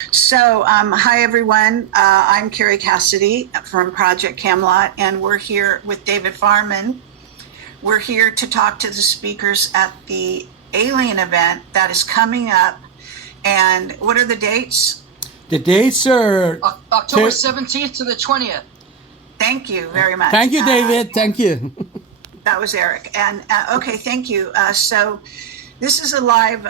Hi everyone. I'm Carrie Cassidy from Project Camelot, and we're here with David Farman. We're here to talk to the speakers at the Alien event that is coming up. And what are the dates? The dates are October 17th to the 20th. Thank you very much. Thank you, David. Thank you. That was Eric. And okay, thank you. So this is a live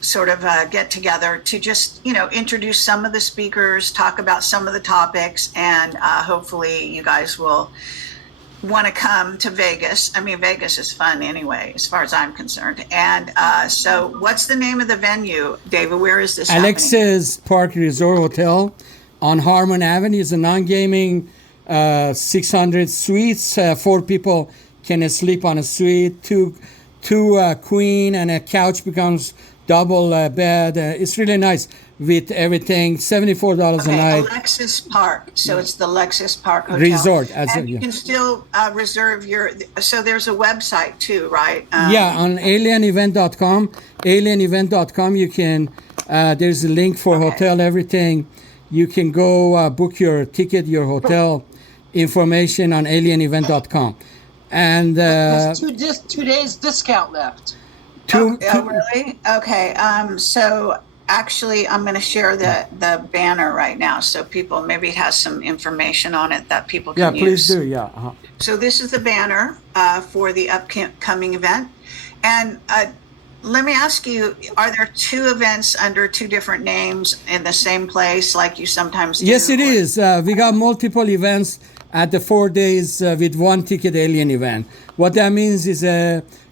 sort of get together to just, introduce some of the speakers, talk about some of the topics, and hopefully you guys will want to come to Vegas. I mean, Vegas is fun anyway, as far as I'm concerned. And so what's the name of the venue, David? Where is this Alexis Park Resort Hotel on Harmon Avenue. Is a non-gaming 600 suites. 4 people can sleep on a suite. Two queen and a couch becomes double bed. It's really nice with everything. $74 a night. Alexis Park. So it's the Alexis Park Hotel. Resort. And you can still reserve so there's a website too, right? On alienevent.com. Alienevent.com. You can, there's a link for hotel, everything. You can go book your ticket, your hotel information on alienevent.com. And there's 2 days discount left. Really? Okay. So actually, I'm going to share the banner right now, so people, maybe it has some information on it that people can use. Yeah, please do. Yeah. So this is the banner for the upcoming event, and let me ask you: are there 2 events under 2 different names in the same place, like you sometimes do? Yes, it is. We got multiple events at the 4 days with 1 ticket alien event. What that means is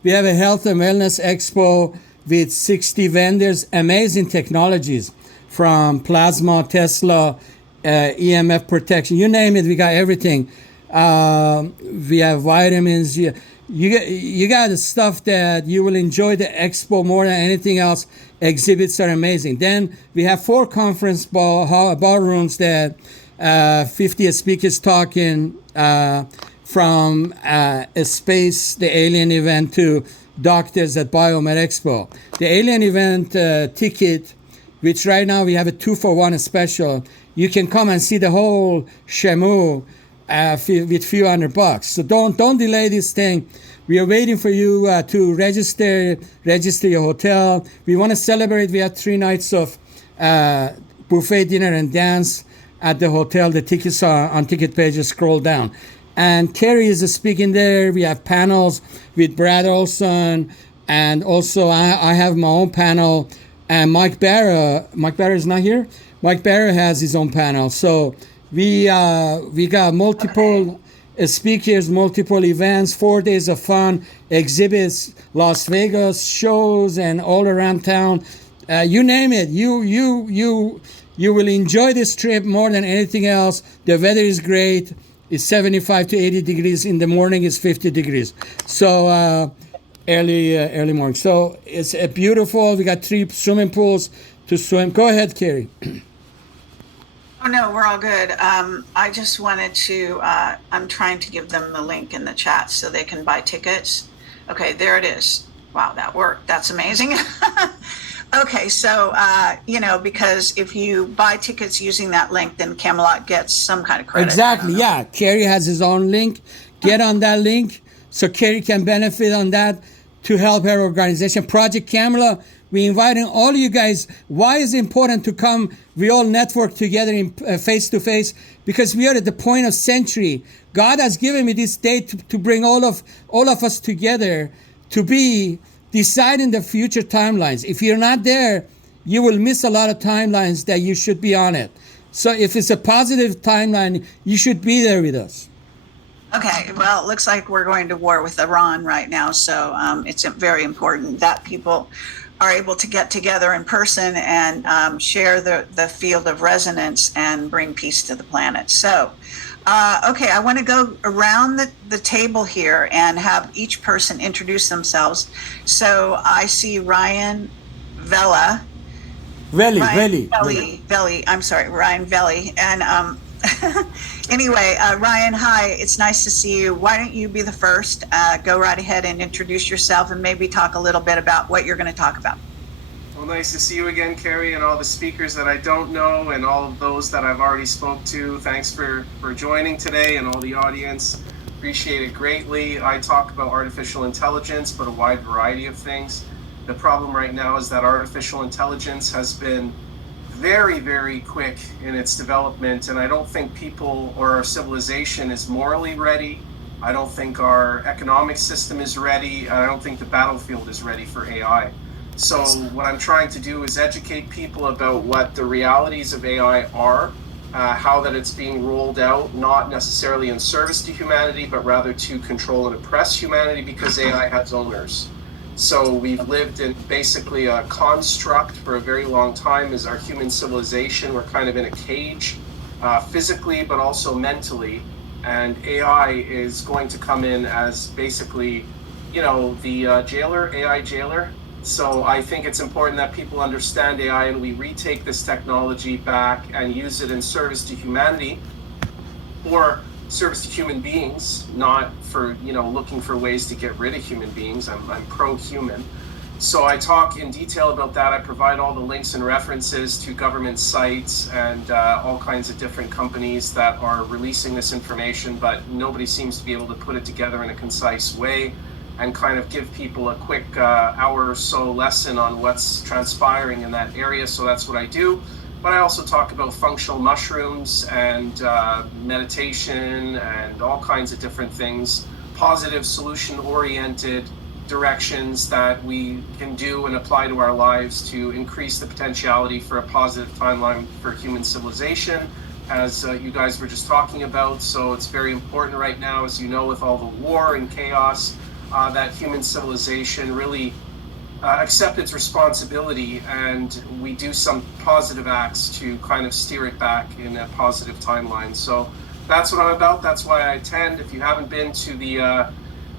we have a health and wellness expo with 60 vendors, amazing technologies from plasma, Tesla, EMF protection, you name it, we got everything. We have vitamins. You got the stuff that you will enjoy the expo more than anything else. Exhibits are amazing. Then we have 4 conference ballrooms that 50 speakers talking from space, the alien event, to doctors at Biomed Expo. The alien event ticket, which right now we have a 2-for-1 special, you can come and see the whole shamu with few $100. So don't delay this thing. We are waiting for you to register your hotel. We want to celebrate. We have 3 nights of buffet dinner and dance at the hotel. The tickets are on ticket pages. Scroll down. And Kerry is speaking there. We have panels with Brad Olson, and also I have my own panel. And Mike Barra is not here. Mike Barra has his own panel. So we got multiple speakers, multiple events, 4 days of fun, exhibits, Las Vegas shows, and all around town. You name it. You will enjoy this trip more than anything else. The weather is great. It's 75 to 80 degrees. In the morning, it's 50 degrees. So early morning. So it's beautiful. We got 3 swimming pools to swim. Go ahead, Carrie. Oh, no, we're all good. I just wanted to, I'm trying to give them the link in the chat so they can buy tickets. Okay, there it is. Wow, that worked. That's amazing. Okay, so, because if you buy tickets using that link, then Camelot gets some kind of credit. Exactly, yeah. Kerry has his own link. Get on that link so Kerry can benefit on that to help her organization. Project Camelot, we're inviting all you guys. Why is it important to come? We all network together in face-to-face because we are at the point of century. God has given me this day to bring all of us together to be deciding the future timelines. If you're not there, you will miss a lot of timelines that you should be on it. So if it's a positive timeline, you should be there with us. Okay, well, it looks like we're going to war with Iran right now. So it's very important that people are able to get together in person and share the field of resonance and bring peace to the planet. So okay, I want to go around the table here and have each person introduce themselves. So I see Ryan Vella. Velli. I'm sorry, Ryan Velli. And anyway, Ryan, hi. It's nice to see you. Why don't you be the first? Go right ahead and introduce yourself and maybe talk a little bit about what you're going to talk about. Well, nice to see you again, Carrie, and all the speakers that I don't know and all of those that I've already spoke to. Thanks for joining today and all the audience. Appreciate it greatly. I talk about artificial intelligence, but a wide variety of things. The problem right now is that artificial intelligence has been very, very quick in its development, and I don't think people or our civilization is morally ready. I don't think our economic system is ready. I don't think the battlefield is ready for AI. So what I'm trying to do is educate people about what the realities of AI are, how that it's being rolled out, not necessarily in service to humanity, but rather to control and oppress humanity, because AI has owners. So we've lived in basically a construct for a very long time as our human civilization. We're kind of in a cage, physically, but also mentally. And AI is going to come in as basically, the jailer, AI jailer. So I think it's important that people understand AI and we retake this technology back and use it in service to humanity, or service to human beings, not for, looking for ways to get rid of human beings. I'm pro-human. So I talk in detail about that. I provide all the links and references to government sites and all kinds of different companies that are releasing this information, but nobody seems to be able to put it together in a concise way and kind of give people a quick hour or so lesson on what's transpiring in that area. So that's what I do. But I also talk about functional mushrooms and meditation and all kinds of different things, positive solution-oriented directions that we can do and apply to our lives to increase the potentiality for a positive timeline for human civilization, as you guys were just talking about. So it's very important right now, as you know, with all the war and chaos, that human civilization really accept its responsibility and we do some positive acts to kind of steer it back in a positive timeline. So that's what I'm about. That's why I attend. If you haven't been to the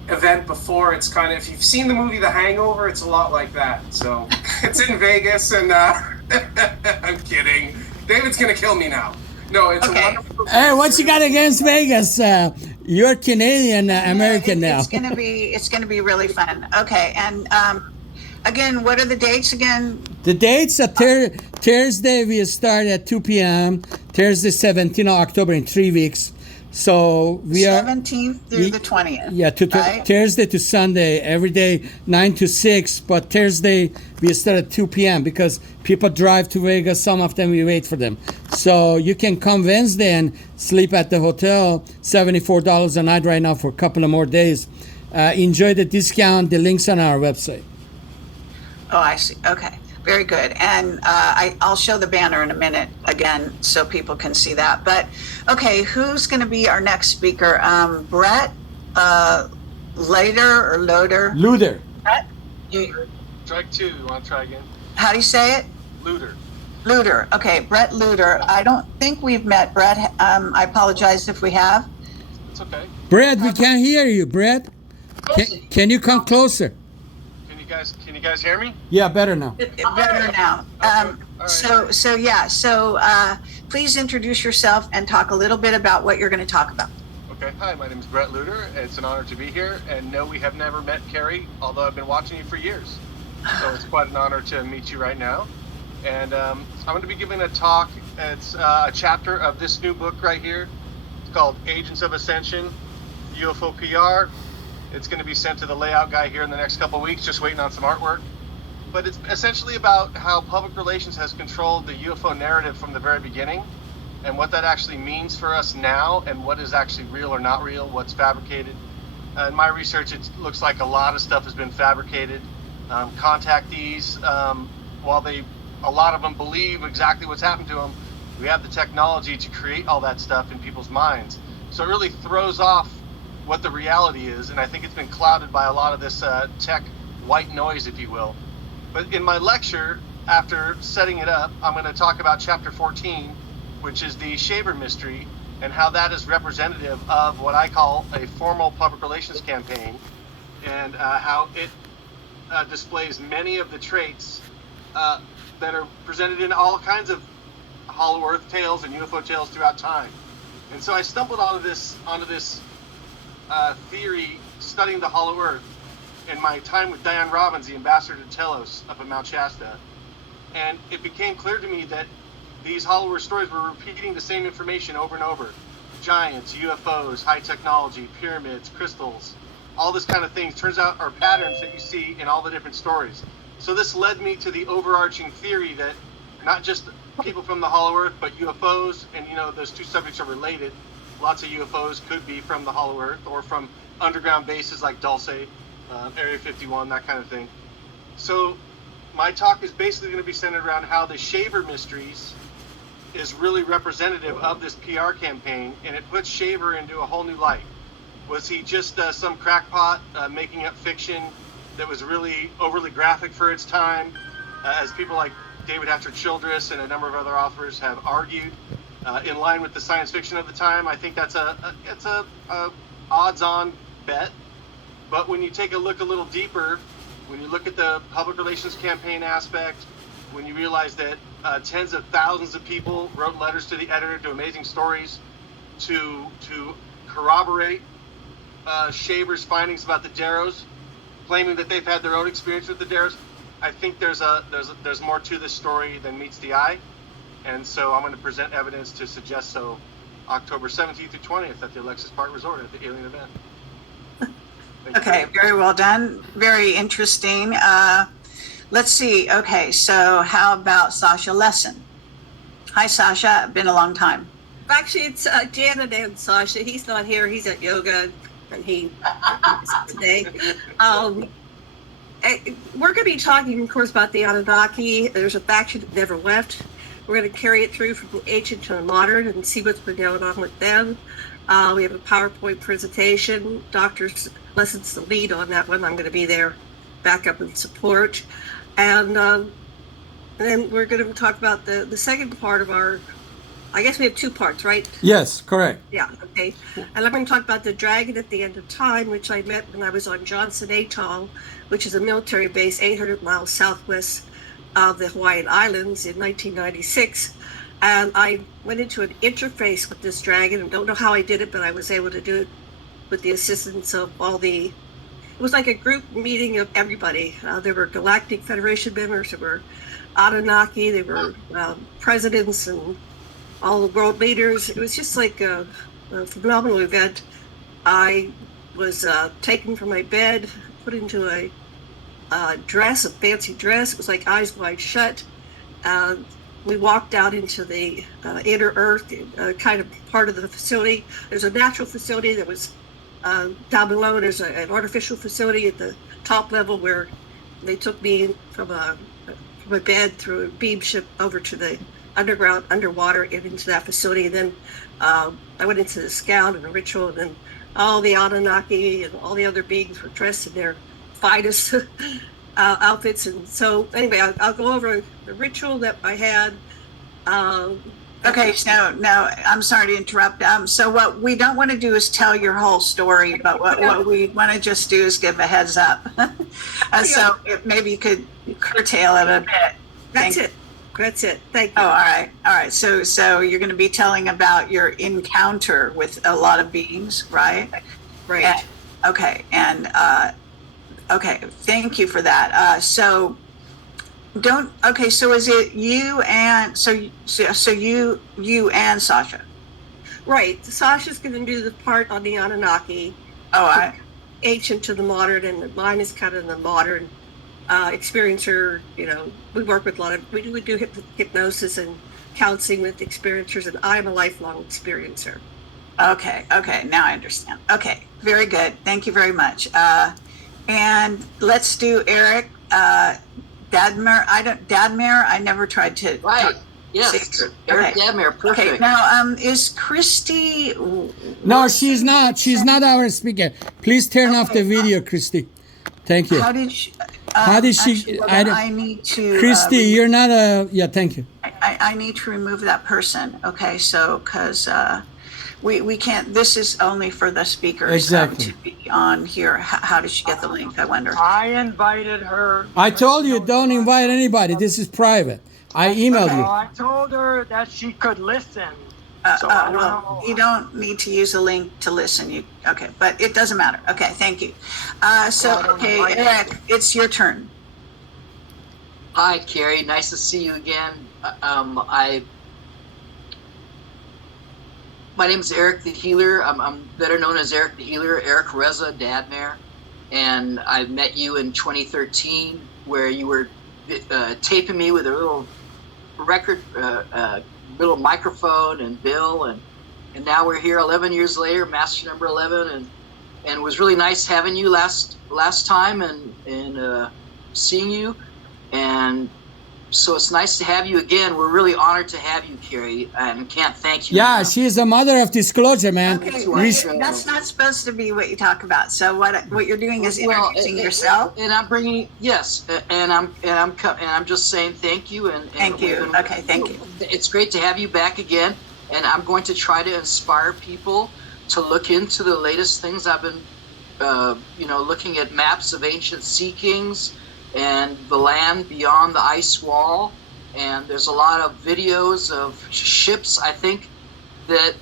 event before, it's kind of, if you've seen the movie The Hangover, it's a lot like that. So it's in Vegas, and I'm kidding. David's gonna kill me now. No, it's Okay. a wonderful. Hey, what you got against Vegas? You're Canadian American now. It's gonna be really fun. Okay, and again, what are the dates again? The dates are Thursday. We start at 2 p.m. Thursday, 17th of October, in 3 weeks. So we are 17th through the 20th. Yeah, right? Thursday to Sunday, every day 9 to 6. But Thursday we start at 2 p.m. because people drive to Vegas. Some of them we wait for them. So you can come Wednesday and sleep at the hotel. $74 a night right now for a couple of more days. Enjoy the discount. The link's on our website. Oh, I see. Okay, very good. And I'll show the banner in a minute again so people can see that. But okay, who's going to be our next speaker? Brett Later or Loader? Luder. Brett? Strike two. You want to try again? How do you say it? Looter. Luder. Okay, Brett Luder. I don't think we've met Brett. I apologize if we have. It's okay. Brett, we can't hear you. Brett, can you come closer? Can you guys hear me? Yeah, better now. Better now. All right. So please introduce yourself and talk a little bit about what you're going to talk about. Okay. Hi, my name is Brett Luder. It's an honor to be here. And no, we have never met Carrie, although I've been watching you for years. So it's quite an honor to meet you right now. And I'm going to be giving a talk. It's a chapter of this new book right here. It's called Agents of Ascension, UFO PR. It's going to be sent to the layout guy here in the next couple of weeks, just waiting on some artwork. But it's essentially about how public relations has controlled the UFO narrative from the very beginning, and what that actually means for us now, and what is actually real or not real, what's fabricated. In my research, it looks like a lot of stuff has been fabricated. Contactees, while a lot of them believe exactly what's happened to them, we have the technology to create all that stuff in people's minds. So it really throws off what the reality is, and I think it's been clouded by a lot of this tech white noise, if you will. But in my lecture, after setting it up, I'm going to talk about chapter 14, which is the Shaver mystery, and how that is representative of what I call a formal public relations campaign, and how it displays many of the traits that are presented in all kinds of Hollow Earth tales and UFO tales throughout time. And so I stumbled onto this theory studying the Hollow Earth in my time with Diane Robbins, the ambassador to Telos up in Mount Shasta. And it became clear to me that these Hollow Earth stories were repeating the same information over and over. Giants, UFOs, high technology, pyramids, crystals, all this kind of things turns out are patterns that you see in all the different stories. So this led me to the overarching theory that not just people from the Hollow Earth, but UFOs, and those two subjects are related. Lots of UFOs could be from the Hollow Earth or from underground bases like Dulce, Area 51, that kind of thing. So my talk is basically going to be centered around how the Shaver Mysteries is really representative of this PR campaign, and it puts Shaver into a whole new light. Was he just some crackpot making up fiction that was really overly graphic for its time, as people like David Hatcher Childress and a number of other authors have argued, in line with the science fiction of the time? I think that's it's a odds-on bet. But when you take a look a little deeper, when you look at the public relations campaign aspect, when you realize that tens of thousands of people wrote letters to the editor to Amazing Stories to corroborate Shaver's findings about the Darrows, claiming that they've had their own experience with the Darrows, I think there's more to this story than meets the eye, and so I'm going to present evidence to suggest so. October 17th through 20th at the Alexis Park Resort at the Alien event. Okay, very well done. Very interesting. Let's see. Okay, so how about Sasha Lesson? Hi, Sasha. Been a long time. Actually, it's Janet and Sasha. He's not here. He's at yoga, and he today. We're going to be talking, of course, about the Anunnaki. There's a faction that never left. We're going to carry it through from the ancient to the modern and see what's been going on with them. We have a PowerPoint presentation. Dr. Lesson's the lead on that one. I'm going to be there, backup and support. And then we're going to talk about the second part of our, I guess we have two parts, right? Yes, correct. Yeah, okay. And I'm going to talk about the dragon at the end of time, which I met when I was on Johnson Atoll, which is a military base 800 miles southwest of the Hawaiian Islands in 1996. And I went into an interface with this dragon, and don't know how I did it, but I was able to do it with the assistance of it was like a group meeting of everybody. There were Galactic Federation members, there were Anunnaki, there were presidents and all the world leaders. It was just like a phenomenal event. I was taken from my bed, put into a fancy dress. It was like eyes wide shut. We walked out into the inner earth, kind of part of the facility. There's a natural facility that was down below. There's an artificial facility at the top level where they took me from a bed through a beam ship over to the underwater and into that facility. And then I went into the scout and the ritual, and then all the Anunnaki and all the other beings were dressed in their finest outfits. And so anyway, I'll go over the ritual that I had. Okay, so now I'm sorry to interrupt. So what we don't want to do is tell your whole story, but what we want to just do is give a heads up. So maybe you could curtail it a bit. That's it. Thank you. Oh, all right. So you're going to be telling about your encounter with a lot of beings, right? Right. Okay, thank you for that. So is it you and you and Sasha? Right. Sasha's going to do the part on the Anunnaki. Oh, all right. Ancient to the modern, and mine is kind of the modern experiencer. We work with we do hypnosis and counseling with experiencers, and I'm a lifelong experiencer. Okay, now I understand. Okay, very good. Thank you very much. And let's do Eric Dadmer. Dadmer. I never tried to. Right. Yes. Eric Dadmer. Perfect. Okay. Now, is Christy? No, she's not. She's not our speaker. Please turn off the video, Christy. Thank you. How did she? Actually, I need to. Christy, you're not a. Yeah, thank you. I need to remove that person. Okay, so because we can't. This is only for the speakers Exactly. to be on here. How did she get the link? I wonder. I invited her. I told you, don't invite anybody. This is private. I emailed you. I told her that she could listen. So Well, you don't need to use a link to listen. Okay, but it doesn't matter. Okay, thank you. Okay, Eric, it's your turn. Hi, Carrie. Nice to see you again. My name is Eric the Healer. I'm better known as Eric the Healer, Eric Reza Dadmare. And I met you in 2013 where you were taping me with a little record, little microphone and bill. And now we're here 11 years later, master number 11. And it was really nice having you last time and seeing you. And so it's nice to have you again. We're really honored to have you, Carrie, and can't thank you Yeah, enough. she's a mother of disclosure, man. Okay, That's that's not supposed to be what you talk about. So what you're doing is introducing yourself. And I'm bringing I'm just saying thank you and Thank you. Okay, thank you. It's great to have you back again, and I'm going to try to inspire people to look into the latest things. I've been looking at maps of ancient sea kings and the land beyond the ice wall, and there's a lot of videos of ships, I think, that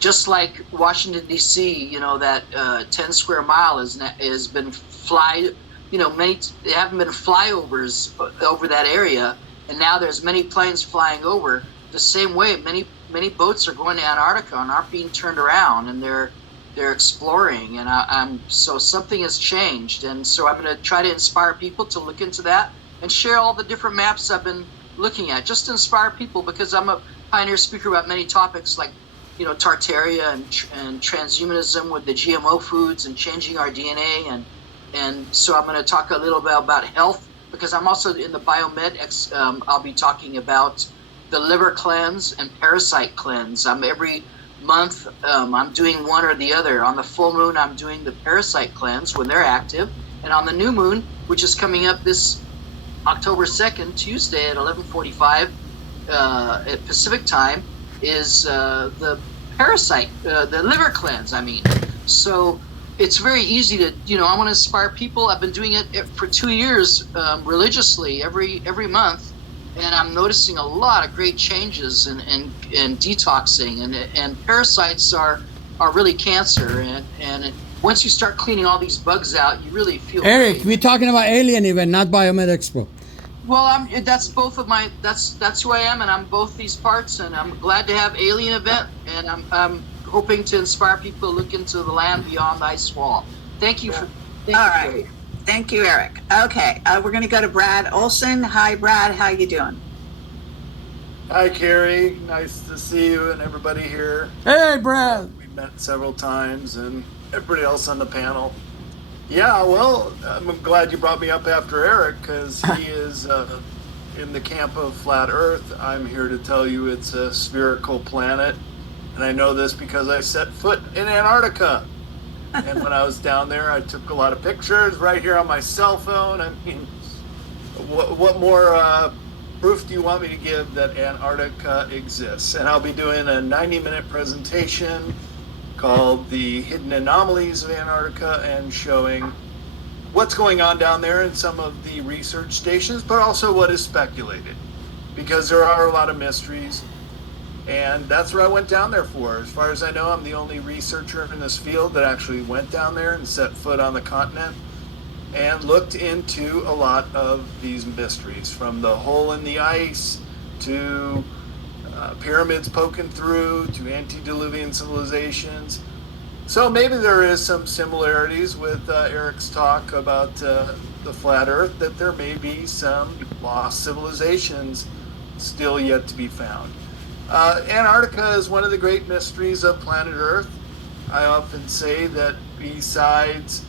just like Washington D.C., that 10 square mile has been there haven't been flyovers over that area, and now there's many planes flying over. The same way, many boats are going to Antarctica and aren't being turned around, and they're exploring, and so something has changed, and so I'm going to try to inspire people to look into that and share all the different maps I've been looking at, just to inspire people, because I'm a pioneer speaker about many topics like Tartaria and transhumanism with the GMO foods and changing our DNA, and so I'm going to talk a little bit about health, because I'm also in the biomed. I'll be talking about the liver cleanse and parasite cleanse. Every month I'm doing one or the other. On the full moon, I'm doing the parasite cleanse when they're active, and on the new moon, which is coming up this October 2nd, Tuesday at 11:45 at Pacific time, is the parasite, the liver cleanse. So it's very easy to, I want to inspire people. I've been doing it for 2 years religiously every month. And I'm noticing a lot of great changes in detoxing, and parasites are really cancer. And once you start cleaning all these bugs out, you really feel Eric, great. we're talking about Alien event, not Biomed Expo. Well, that's both of my. That's who I am, and I'm both these parts. And I'm glad to have Alien event, and I'm hoping to inspire people to look into the land beyond the ice wall. Thank you for. Thank All you, right. Carrie. Thank you, Eric. Okay, we're going to go to Brad Olson. Hi, Brad. How you doing? Hi, Carrie. Nice to see you and everybody here. Hey, Brad. We've met several times, and everybody else on the panel. Yeah, well, I'm glad you brought me up after Eric, because he is in the camp of Flat Earth. I'm here to tell you it's a spherical planet, and I know this because I set foot in Antarctica. And when I was down there, I took a lot of pictures right here on my cell phone. I mean, what more proof do you want me to give that Antarctica exists? And I'll be doing a 90-minute presentation called The Hidden Anomalies of Antarctica, and showing what's going on down there in some of the research stations, but also what is speculated, because there are a lot of mysteries. And that's what I went down there for. As far as I know, I'm the only researcher in this field that actually went down there and set foot on the continent and looked into a lot of these mysteries, from the hole in the ice to pyramids poking through to antediluvian civilizations. So maybe there is some similarities with Eric's talk about the flat earth, that there may be some lost civilizations still yet to be found. Antarctica is one of the great mysteries of planet Earth. I often say that besides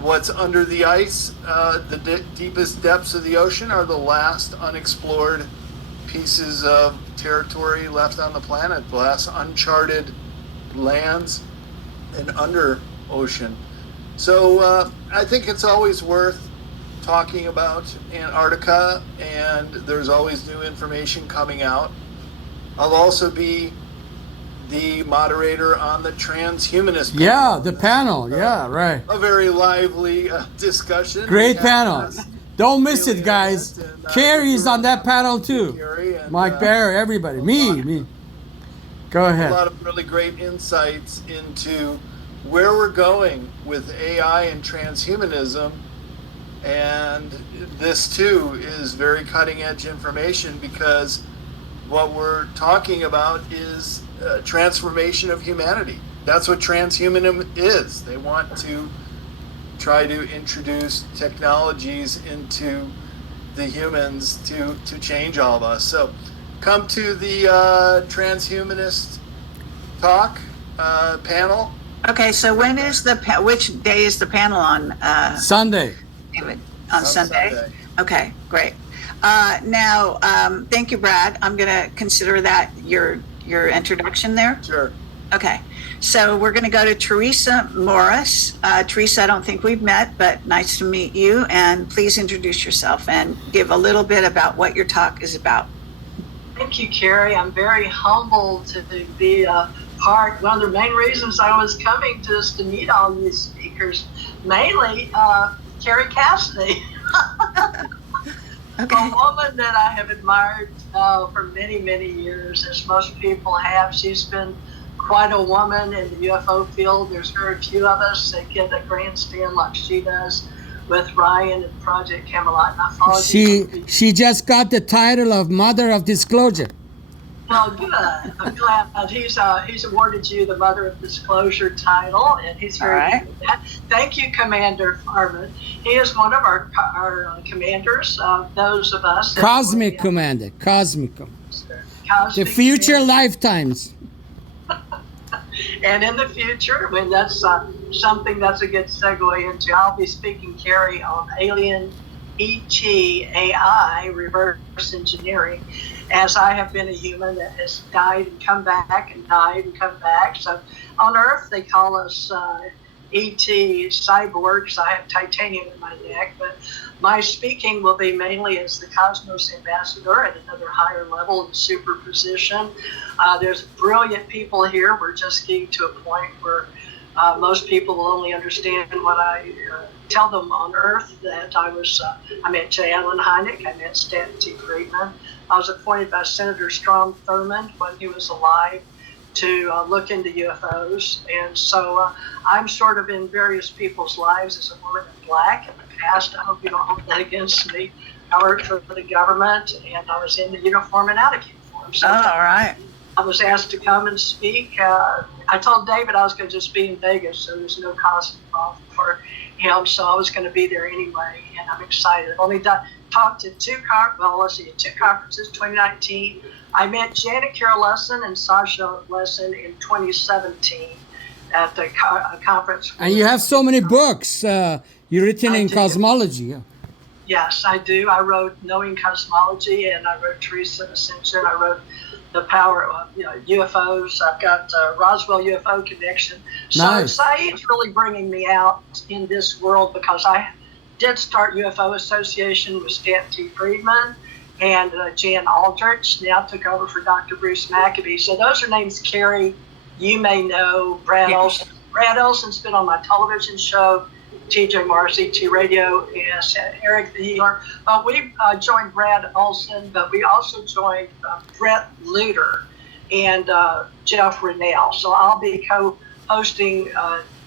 what's under the ice, the deepest depths of the ocean are the last unexplored pieces of territory left on the planet, the last uncharted lands and under ocean. So I think it's always worth talking about Antarctica, and there's always new information coming out. I'll also be the moderator on the transhumanist panel. Yeah, the panel. Yeah, right. A very lively discussion. Great panel. Don't miss it, guys. And, Carrie's on that panel too. Carrie and, Mike Barry, everybody. Me. Go a ahead. lot of really great insights into where we're going with AI and transhumanism, And this too is very cutting edge information, because what we're talking about is transformation of humanity. That's what transhumanism is. They want to try to introduce technologies into the humans to change all of us. So come to the transhumanist talk panel. Okay, so when is which day is the panel on, Sunday. David? On Sunday? Okay, great. Now, thank you, Brad. I'm going to consider that your introduction there. Sure. Okay, so we're going to go to Teresa Morris. Teresa, I don't think we've met, but nice to meet you. And please introduce yourself and give a little bit about what your talk is about. Thank you, Carrie. I'm very humbled to be a part. One of the main reasons I was coming to is to meet all these speakers, mainly Carrie Cassidy. Okay. A woman that I have admired for many, many years, as most people have. She's been quite a woman in the UFO field. There's very few of us that get a grandstand like she does with Ryan and Project Camelot. And I followed She just got the title of Mother of Disclosure. Well, good. I'm glad he's awarded you the Mother of Disclosure title, and he's very good at that. Thank you, Commander Farman. He is one of our commanders. Those of us Cosmic Commander. Cosmic. The future Commander. Lifetimes. And in the future, when that's something that's a good segue into, I'll be speaking, Carrie, on alien ET reverse engineering, as I have been a human that has died and come back and died and come back. So on Earth, they call us ET cyborgs. I have titanium in my neck, but my speaking will be mainly as the Cosmos Ambassador at another higher level of superposition. There's brilliant people here. We're just getting to a point where most people will only understand what I tell them on Earth. That I met J. Allen Hynek, I met Stanton T. Friedman. I was appointed by Senator Strom Thurmond when he was alive to look into UFOs. And so I'm sort of in various people's lives as a woman in black in the past. I hope you don't hold that against me. I worked for the government, and I was in the uniform and out of uniform. So all right. I was asked to come and speak. I told David I was going to just be in Vegas, so there's no cost involved for him. So I was going to be there anyway, and I'm excited. I've only talked to two conferences, 2019. I met Janet Carroll Lesson and Sasha Lesson in 2017 at the conference. And you have so many books you've written in cosmology. Yeah. Yes, I do. I wrote Knowing Cosmology, and I wrote Teresa Ascension. I wrote The Power of UFOs. I've got Roswell UFO Connection. So Nice. Saeed's really bringing me out in this world, because I did start UFO Association with Stanton T. Friedman and Jan Aldrich. Now took over for Dr. Bruce Maccabee. So those are names, Carrie, you may know. Brad Olson. Brad Olson's been on my television show, TJ Mars, ET Radio, and Eric the Healer. We joined Brad Olson, but we also joined Brett Luter and Jeff Rennell. So I'll be co-hosting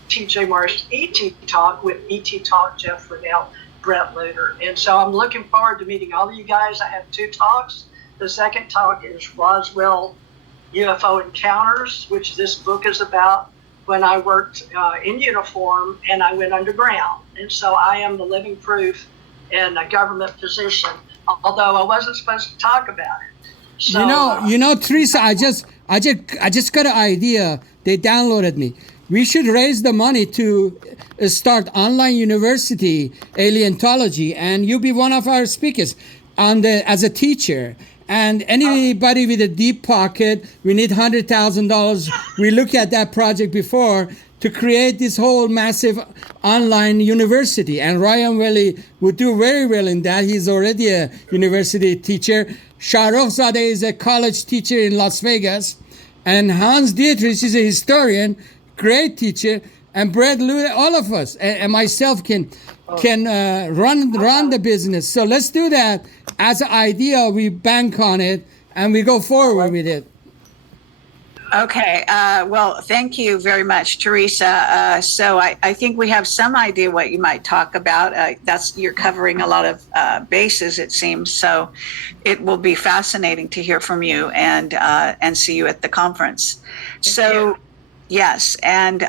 TJ Mars ET Talk with ET Talk, Jeff Rennell, Brett Luter. And so I'm looking forward to meeting all of you guys. I have two talks. The second talk is Roswell UFO Encounters, which this book is about, when I worked in uniform and I went underground. And so I am the living proof in a government position, although I wasn't supposed to talk about it. So, You know, Teresa, I just got an idea. They downloaded me. We should raise the money to start online university, Alientology, and you be one of our speakers as a teacher. And anybody with a deep pocket, we need $100,000. We looked at that project before to create this whole massive online university. And Ryan Welly would do very well in that. He's already a university teacher. Shahrokh Zadeh is a college teacher in Las Vegas. And Hans Dietrich is a historian, great teacher. And Brad Lewis, all of us, and myself can run the business. So let's do that. As an idea, we bank on it and we go forward with it. Okay. Well, thank you very much, Teresa. So I think we have some idea what you might talk about. You're covering a lot of bases, it seems. So it will be fascinating to hear from you and see you at the conference. So yes, and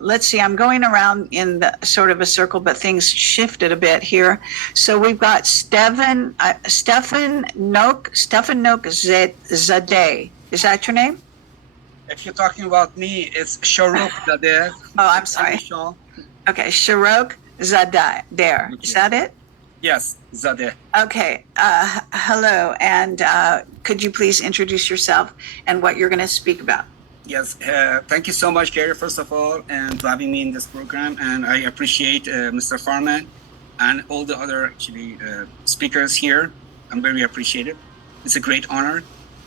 let's see. I'm going around in the sort of a circle, but things shifted a bit here. So we've got Stefan Noak Zadeh. Is that your name? If you're talking about me, it's Sharuk Zadeh. Oh, I'm sorry. Okay, Sharok Zadeh. Is that it? Yes, Zadeh. Okay. Hello, and could you please introduce yourself and what you're going to speak about? Yes, thank you so much, Gary, first of all, and for having me in this program. And I appreciate Mr. Farman and all the other speakers here. I'm very appreciative. It's a great honor.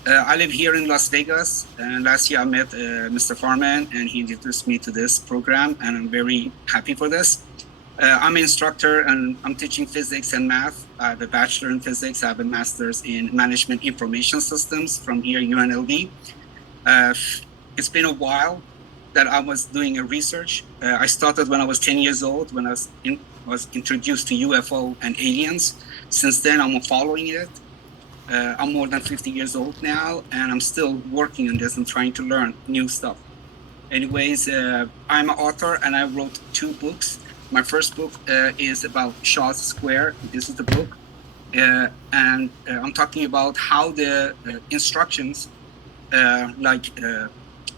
I live here in Las Vegas, and last year I met Mr. Farman, and he introduced me to this program, and I'm very happy for this. I'm an instructor, and I'm teaching physics and math. I have a bachelor in physics. I have a master's in management information systems from here, UNLV. It's been a while that I was doing a research. I started when I was 10 years old, when I was introduced to UFO and aliens. Since then, I'm following it. I'm more than 50 years old now, and I'm still working on this and trying to learn new stuff. Anyways, I'm an author, and I wrote 2 books. My first book is about Shaw's Square. This is the book. And I'm talking about how the instructions, like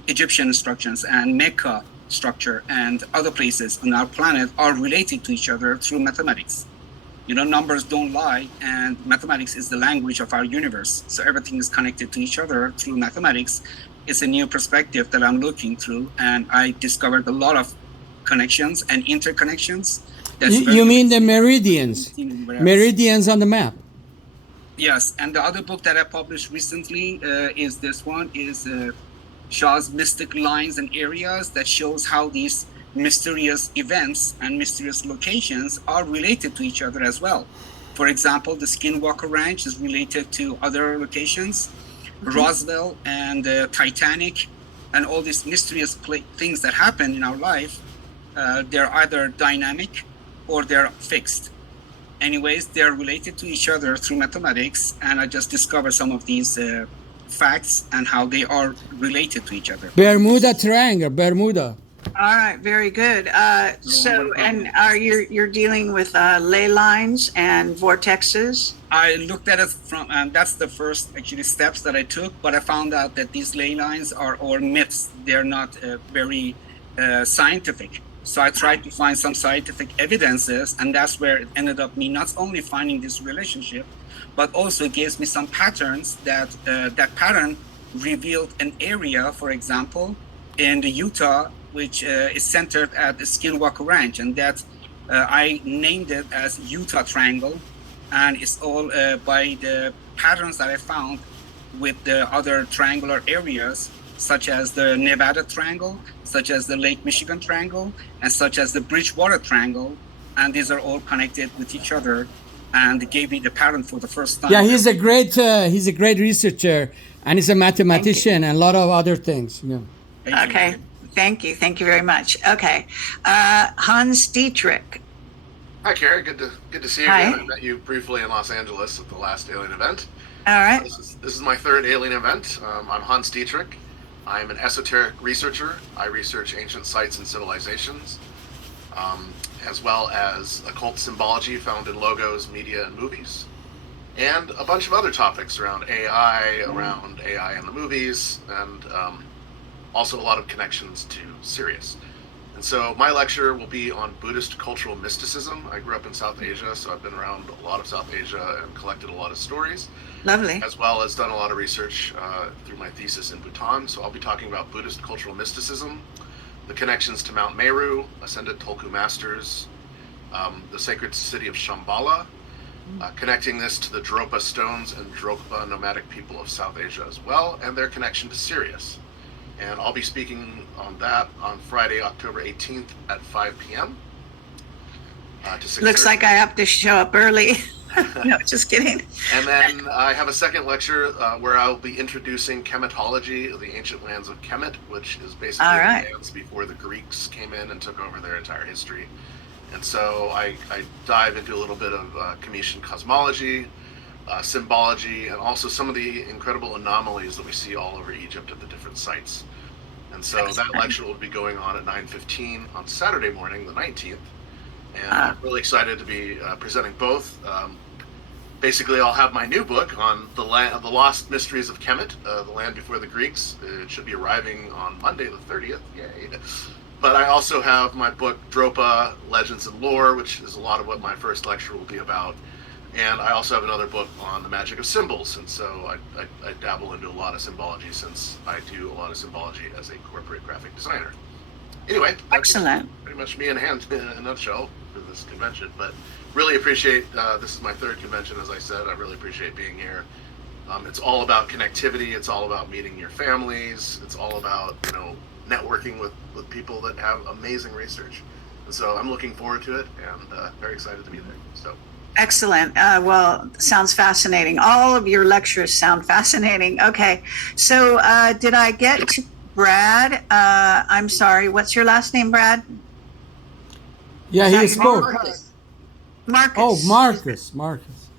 Egyptian instructions and Mecca structure and other places on our planet are related to each other through mathematics. You know, numbers don't lie, and mathematics is the language of our universe. So everything is connected to each other through mathematics. It's a new perspective that I'm looking through, and I discovered a lot of connections and interconnections. You mean the meridians? Meridians on the map. Yes, and the other book that I published recently is this one, is Shaw's Mystic Lines and Areas, that shows how these mysterious events and mysterious locations are related to each other as well. For example, the Skinwalker Ranch is related to other locations, Roswell and Titanic, and all these mysterious things that happen in our life. They're either dynamic or they're fixed. Anyways, they're related to each other through mathematics, and I just discovered some of these facts and how they are related to each other. Bermuda Triangle, Bermuda. All right, very good. So, and you're dealing with ley lines and vortexes? I looked at it from, and that's the first actually steps that I took, but I found out that these ley lines are all myths. They're not very scientific. So I tried to find some scientific evidences, and that's where it ended up me not only finding this relationship, but also it gives me some patterns that that pattern revealed an area, for example, in the Utah, which is centered at the Skinwalker Ranch, and that I named it as Utah Triangle, and it's all by the patterns that I found with the other triangular areas, such as the Nevada Triangle, such as the Lake Michigan Triangle, and such as the Bridgewater Triangle, and these are all connected with each other, and it gave me the pattern for the first time. Yeah, he's a great researcher, and he's a mathematician and a lot of other things. Yeah. Okay, thank you very much. Okay, Hans Dietrich. Hi, Carrie. Good to see you Hi. again. I met you briefly in Los Angeles at the last Alien event. All right. This is my 3rd Alien event. I'm Hans Dietrich. I'm an esoteric researcher. I research ancient sites and civilizations, as well as occult symbology found in logos, media, and movies, and a bunch of other topics around AI in the movies, and also a lot of connections to Sirius. And so my lecture will be on Buddhist cultural mysticism. I grew up in South Asia, so I've been around a lot of South Asia and collected a lot of stories. Lovely. As well as done a lot of research through my thesis in Bhutan. So I'll be talking about Buddhist cultural mysticism, the connections to Mount Meru, ascended Tulku masters, the sacred city of Shambhala, connecting this to the Dropa stones and Dropa nomadic people of South Asia as well, and their connection to Sirius. And I'll be speaking on that on Friday, October 18th at 5 p.m. To 6:30. Looks like I have to show up early. No, just kidding. And then I have a second lecture where I will be introducing chematology of the ancient lands of Kemet, which is basically All right. the lands before the Greeks came in and took over their entire history. And so I dive into a little bit of Cometian cosmology, symbology, and also some of the incredible anomalies that we see all over Egypt at the different sites. And so that lecture will be going on at 9:15 on Saturday morning, the 19th. And I'm really excited to be presenting both. Basically, I'll have my new book on the lost mysteries of Kemet, the land before the Greeks. It should be arriving on Monday, the 30th. Yay! But I also have my book, Dropa, Legends and Lore, which is a lot of what my first lecture will be about. And I also have another book on the magic of symbols. And so I dabble into a lot of symbology since I do a lot of symbology as a corporate graphic designer. Anyway, that's Excellent. pretty much me in a nutshell for this convention. But really appreciate, this is my third convention, as I said. I really appreciate being here. It's all about connectivity. It's all about meeting your families. It's all about, networking with people that have amazing research. And so I'm looking forward to it and very excited to be there. So. Excellent. Well, sounds fascinating. All of your lectures sound fascinating. Okay. So did I get to Brad? I'm sorry. What's your last name, Brad? Yeah, he spoke. Marcus. Marcus. Oh, Marcus. Marcus.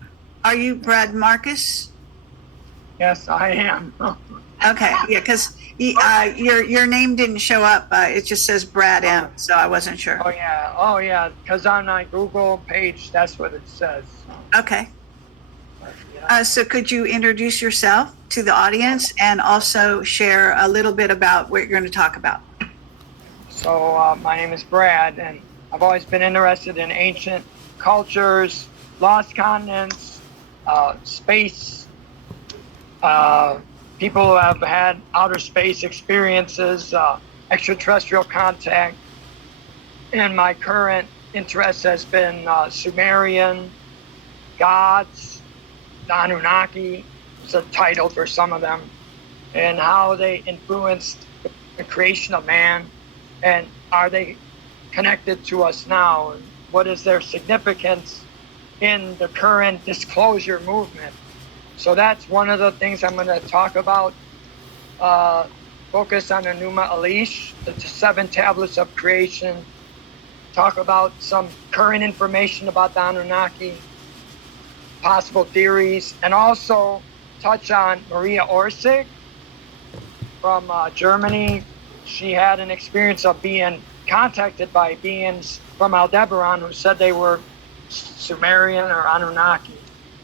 Are you Brad Marcus? Yes, I am. Okay. Yeah, because your name didn't show up. It just says Brad M. So I wasn't sure. Oh yeah. Because on my Google page, that's what it says. Okay. So could you introduce yourself to the audience and also share a little bit about what you're going to talk about? So my name is Brad, and I've always been interested in ancient cultures, lost continents, space, people who have had outer space experiences, extraterrestrial contact. And my current interest has been Sumerian gods, the Anunnaki, is a title for some of them, and how they influenced the creation of man, and are they connected to us now, and what is their significance in the current disclosure movement. So that's one of the things I'm going to talk about. Focus on the Numa Elish, the 7 tablets of creation. Talk about some current information about the Anunnaki, possible theories, and also touch on Maria Orsic from Germany. She had an experience of being contacted by beings from Aldebaran who said they were Sumerian or Anunnaki.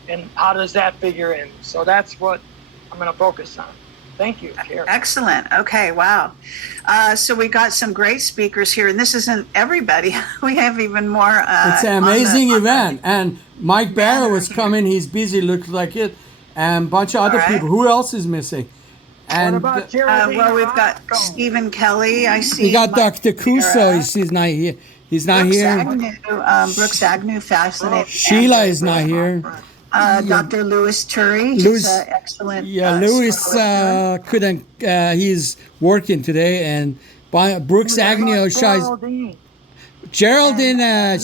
And how does that figure in? So that's what I'm going to focus on. Thank you, Karen. Excellent. Okay. Wow. So we got some great speakers here, and this isn't everybody. We have even more. It's an amazing event. And Mike Barrow was coming. He's busy, looks like it. And a bunch of other people. Who else is missing? And what about Geraldine well, we've got Orozco? Stephen Kelly. I see. we got Mike Dr. Kuso. Barra, He's not here. He's not Brooks here. Agnew, Brooks Agnew, fascinating. Sheila is not here. Dr. Louis Turi, Louis- he's an excellent. Yeah, Louis couldn't. He's working today, and Brooks Agnew. Geraldine. Geraldine,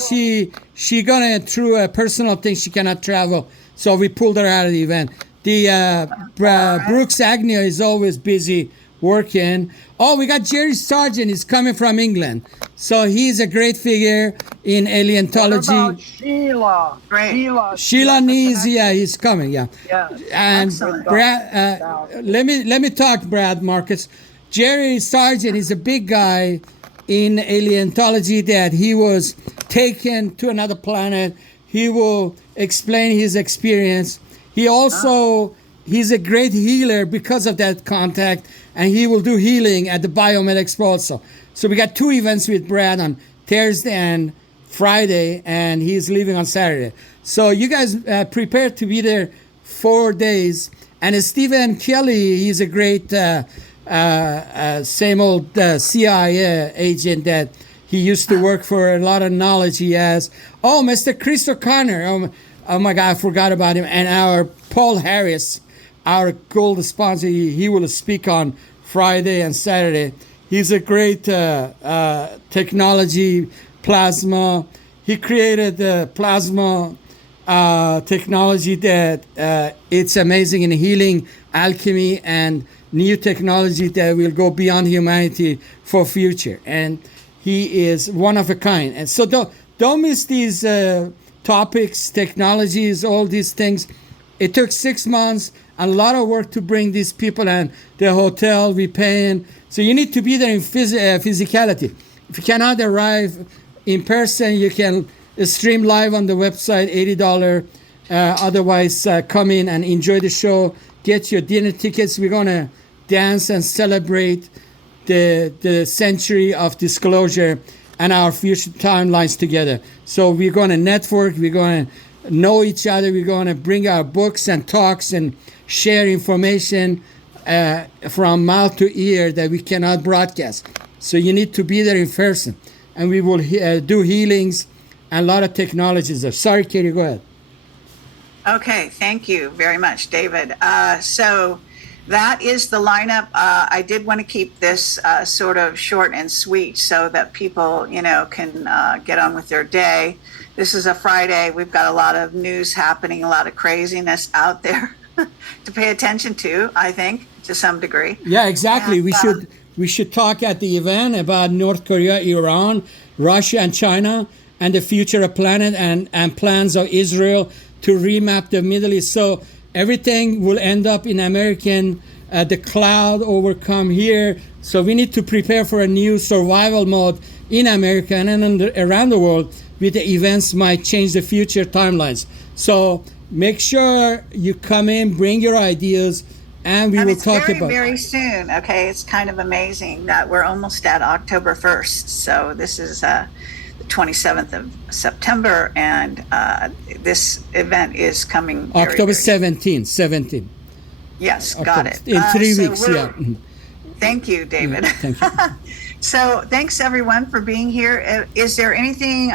she gonna through a personal thing. She cannot travel, so we pulled her out of the event. The Brooks Agnew is always busy working. Oh, we got Jerry Sargent. He's coming from England, so he's a great figure in What Aleontology. about Sheila? Great. Sheila Nees, yeah, he's coming, yeah. Yeah. And Excellent. Brad, let me talk, Brad Marcus. Jerry Sargent is a big guy in Aleontology that he was taken to another planet. He will explain his experience. He also he's a great healer because of that contact, and he will do healing at the Biomed Expo also. So we got 2 events with Brad on Thursday and Friday, and he's leaving on Saturday. So you guys prepare to be there 4 days. And Stephen Kelly, he's a great same old CIA agent that he used to work for. A lot of knowledge he has. Oh, Mr. Chris O'Connor. Oh my God, I forgot about him. And our Paul Harris, our gold sponsor, he will speak on Friday and Saturday. He's a great technology plasma. He created the plasma technology that it's amazing in healing, alchemy, and new technology that will go beyond humanity for future. And he is one of a kind. And so don't miss these topics, technologies, all these things. It took 6 months, a lot of work to bring these people, and the hotel we paying. So you need to be there in physicality. If you cannot arrive in person, you can stream live on the website, $80. Otherwise, come in and enjoy the show. Get your dinner tickets. We're going to dance and celebrate the century of disclosure and our future timelines together. So we're going to network. We're going to know each other. We're going to bring our books and talks and share information from mouth to ear that we cannot broadcast. So you need to be there in person. And we will do healings and a lot of technologies there. Sorry, Katie, go ahead. Okay, thank you very much, David. So that is the lineup. I did want to keep this sort of short and sweet so that people, can get on with their day. This is a Friday. We've got a lot of news happening, a lot of craziness out there to pay attention to, I think, to some degree. Yeah, exactly. And, we should talk at the event about North Korea, Iran, Russia, and China, and the future of planet and plans of Israel to remap the Middle East. So everything will end up in American, the cloud overcome here. So we need to prepare for a new survival mode in America and around the world with the events might change the future timelines. So make sure you come in, bring your ideas, and we will talk about it. Very soon. Okay, it's kind of amazing that we're almost at October 1st. So this is the 27th of September, and this event is coming October 17th. Yes, October, got it. in 3 weeks, yeah. Thank you, David. Yeah, thank you. So thanks everyone for being here. Is there anything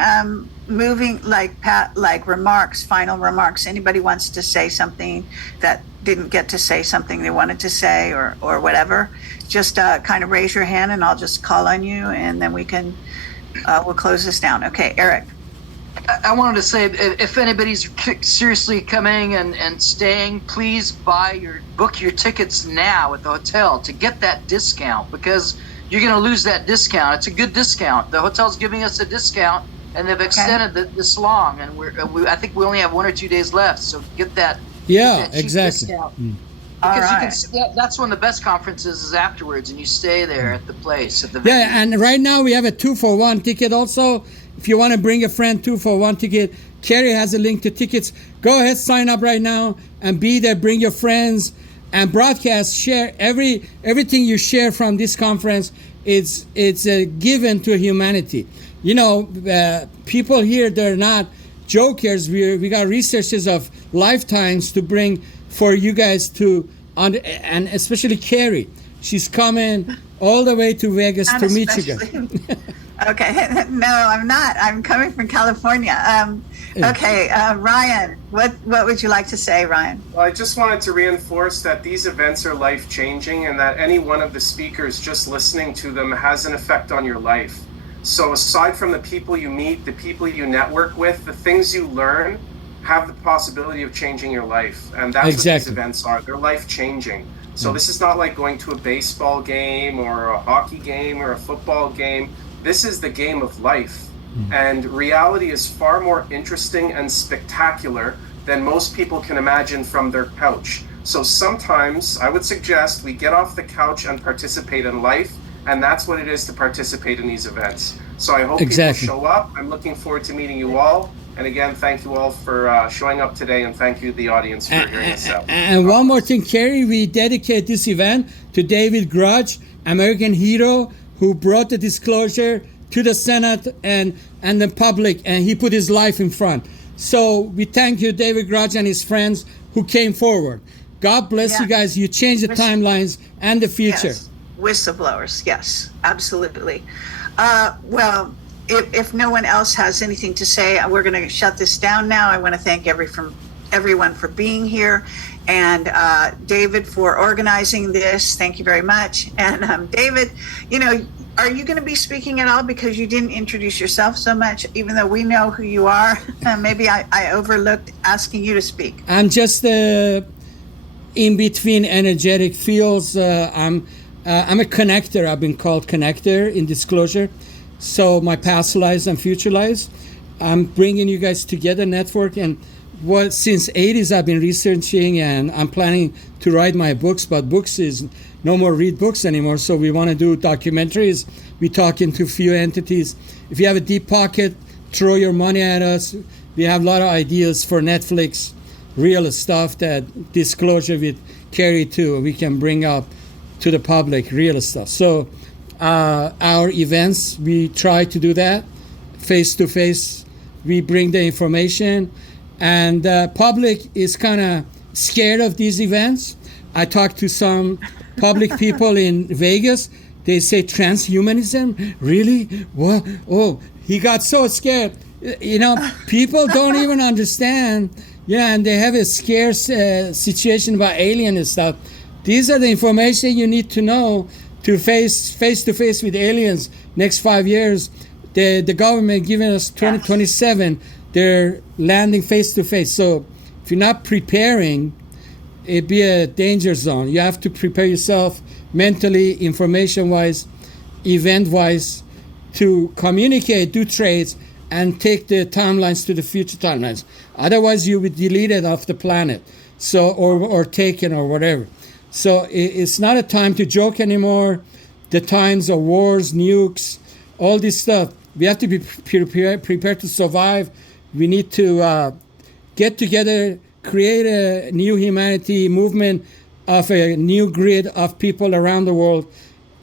moving, like remarks, final remarks? Anybody wants to say something that didn't get to say something they wanted to say, or whatever? Just kind of raise your hand and I'll just call on you, and then we can we'll close this down. Okay, Eric. I wanted to say, if anybody's seriously coming and staying, please book your tickets now at the hotel to get that discount, because you're going to lose that discount. It's a good discount. The hotel's giving us a discount, and they've extended this long, and I think we only have 1 or 2 days left. So get that. Yeah, get that cheap exactly. Discount. Because that's when the best conferences is afterwards, and you stay there at the place. At the venue. Yeah, and right now we have a 2-for-1 ticket also. If you want to bring a friend, 2-for-1 ticket. Carrie has a link to tickets. Go ahead, sign up right now and be there. Bring your friends and broadcast. Share everything you share from this conference. It's given to humanity. People here, they're not jokers. We got researchers of lifetimes to bring for you guys to, and especially Carrie. She's coming all the way to Vegas to meet you guys. Okay, no, I'm not. I'm coming from California. Okay, Ryan, what would you like to say, Ryan? Well, I just wanted to reinforce that these events are life-changing, and that any one of the speakers, just listening to them, has an effect on your life. So aside from the people you meet, the people you network with, the things you learn have the possibility of changing your life. And that's what these events are. They're life-changing. So this is not like going to a baseball game or a hockey game or a football game. This is the game of life. And reality is far more interesting and spectacular than most people can imagine from their couch. So sometimes I would suggest we get off the couch and participate in life. And that's what it is to participate in these events. So I hope people show up. I'm looking forward to meeting you all. And again, thank you all for showing up today, and thank you, the audience, for hearing us out. And one more thing, Carrie, we dedicate this event to David Grudge, American hero, who brought the disclosure to the Senate and the public, and he put his life in front. So we thank you, David Grudge, and his friends who came forward. God bless you guys. You changed the timelines and the future. Yes. Whistleblowers, yes, absolutely. Well, if no one else has anything to say, we're going to shut this down now. I want to thank everyone for being here, and David for organizing this. Thank you very much. And David, Are you going to be speaking at all? Because you didn't introduce yourself so much, even though we know who you are. Maybe I overlooked asking you to speak. I'm just in between energetic fields. I'm a connector. I've been called connector in disclosure. So my past lives and future lives, I'm bringing you guys together, network. And what since 80s I've been researching, and I'm planning to write my books. But books is no more read books anymore. So we want to do documentaries. We talking to few entities. If you have a deep pocket, throw your money at us. We have a lot of ideas for Netflix, real stuff that disclosure with Carrie too. We can bring up to the public real stuff. So our events, we try to do that face to face. We bring the information, and public is kind of scared of these events. I talked to some public people in Vegas. They say transhumanism, really? What? Oh, he got so scared. You know, people don't even understand. Yeah, and they have a scarce situation about alien and stuff. These are the information you need to know to face to face with aliens next 5 years. The government giving us 2027, they're landing face to face. So if you're not preparing, it'd be a danger zone. You have to prepare yourself mentally, information-wise, event-wise, to communicate, do trades, and take the timelines to the future timelines. Otherwise, you will be deleted off the planet, so or taken or whatever. So it's not a time to joke anymore. The times of wars, nukes, all this stuff. We have to be prepared to survive. We need to get together, create a new humanity movement of a new grid of people around the world,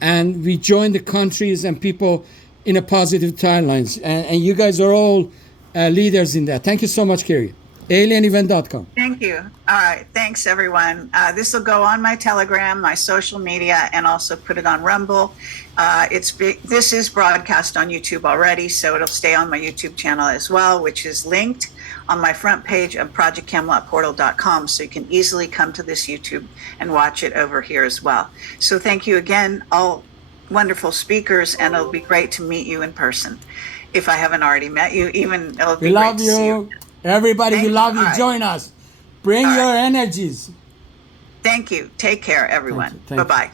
and we join the countries and people in a positive timelines. And you guys are all leaders in that. Thank you so much, Carrie. alienevent.com. Thank you. All right. Thanks, everyone. This will go on my Telegram, my social media, and also put it on Rumble. This is broadcast on YouTube already, so it'll stay on my YouTube channel as well, which is linked on my front page of projectcamelotportal.com, so you can easily come to this YouTube and watch it over here as well. So thank you again, all wonderful speakers, and it'll be great to meet you in person. If I haven't already met you, even it'll be We great love to see you. Everybody, we love you. All right. Join us. Bring All your right. energies. Thank you. Take care, everyone. Thank you. Bye-bye.